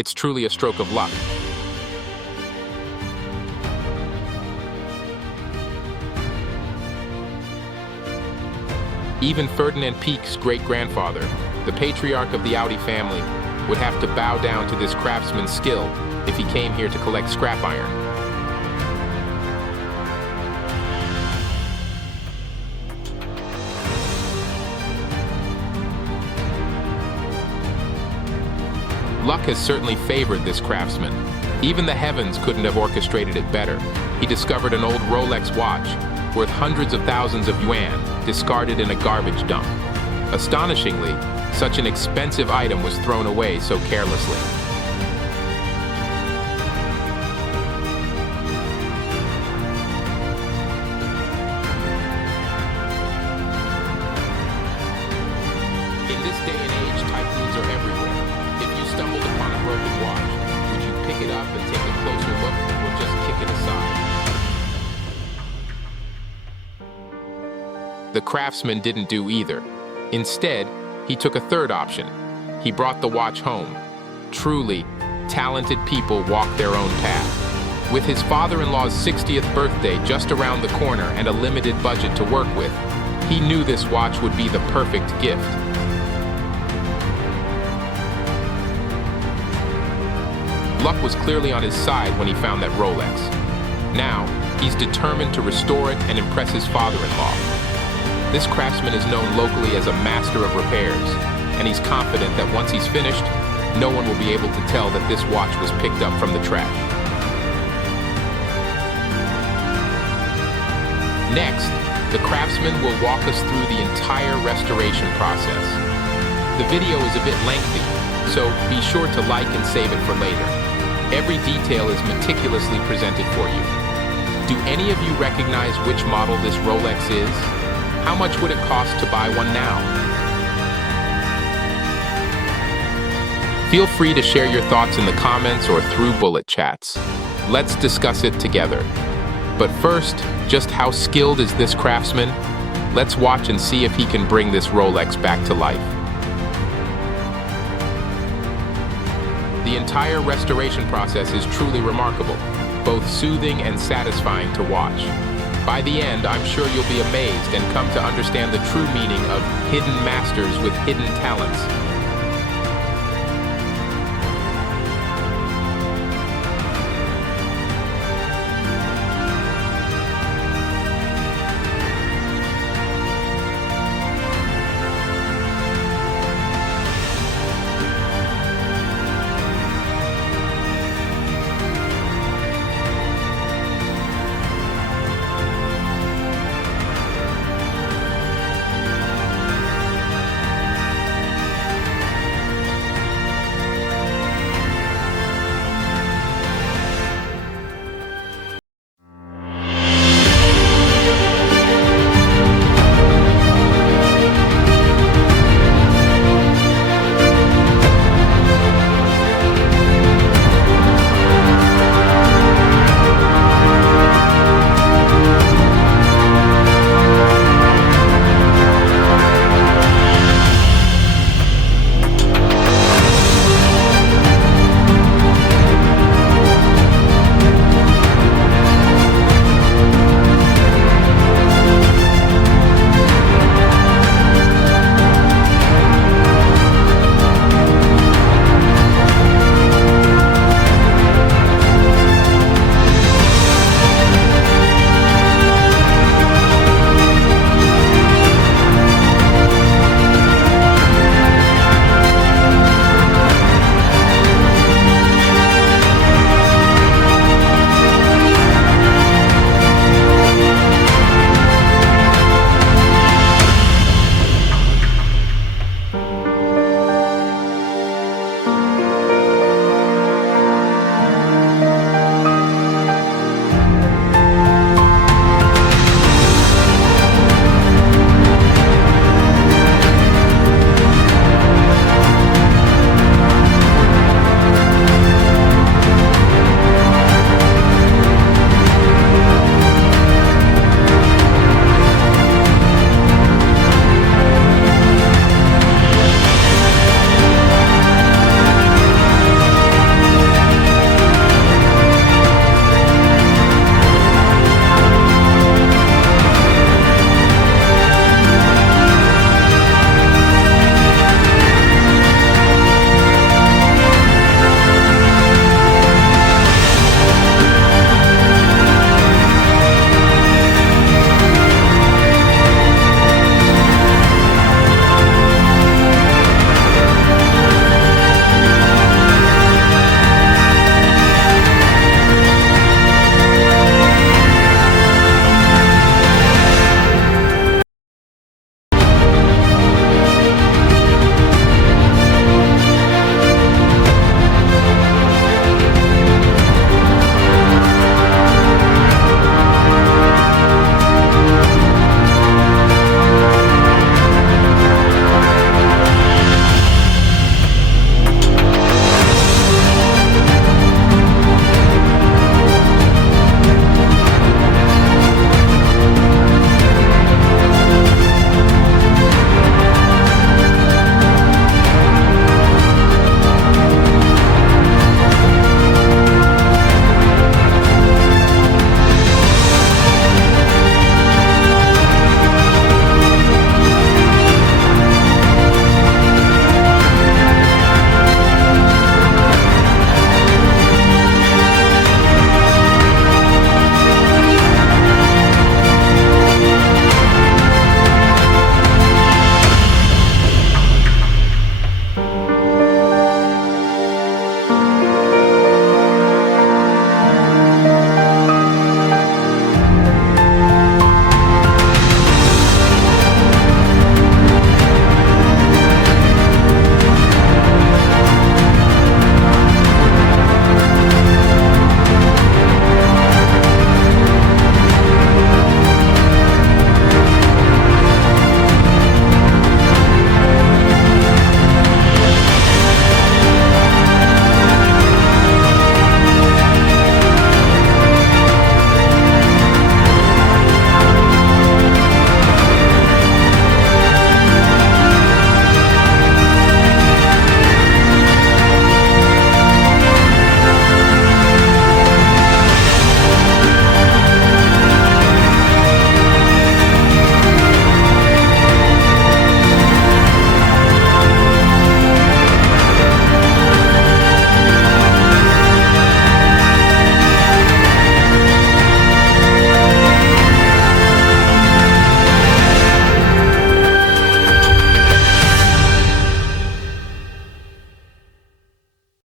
It's truly a stroke of luck. Even Ferdinand Pieck's great-grandfather, the patriarch of the Audi family, would have to bow down to this craftsman's skill if he came here to collect scrap iron. Luck has certainly favored this craftsman. Even the heavens couldn't have orchestrated it better. He discovered an old Rolex watch worth hundreds of thousands of yuan, discarded in a garbage dump. Astonishingly, such an expensive item was thrown away so carelessly. In this day and age, typhoons are everywhere. If you stumbled upon a broken watch, would you pick it up and take a closer look, or just kick it aside? The craftsman didn't do either. Instead, he took a third option. He brought the watch home. Truly, talented people walk their own path. With his father-in-law's 60th birthday just around the corner and a limited budget to work with, he knew this watch would be the perfect gift. Luck was clearly on his side when he found that Rolex. Now, he's determined to restore it and impress his father-in-law. This craftsman is known locally as a master of repairs, and he's confident that once he's finished, no one will be able to tell that this watch was picked up from the trash. Next, the craftsman will walk us through the entire restoration process. The video is a bit lengthy, so be sure to like and save it for later. Every detail is meticulously presented for you. Do any of you recognize which model this Rolex is? How much would it cost to buy one now? Feel free to share your thoughts in the comments or through bullet chats. Let's discuss it together. But first, just how skilled is this craftsman? Let's watch and see if he can bring this Rolex back to life. The entire restoration process is truly remarkable, both soothing and satisfying to watch. By the end, I'm sure you'll be amazed and come to understand the true meaning of hidden masters with hidden talents.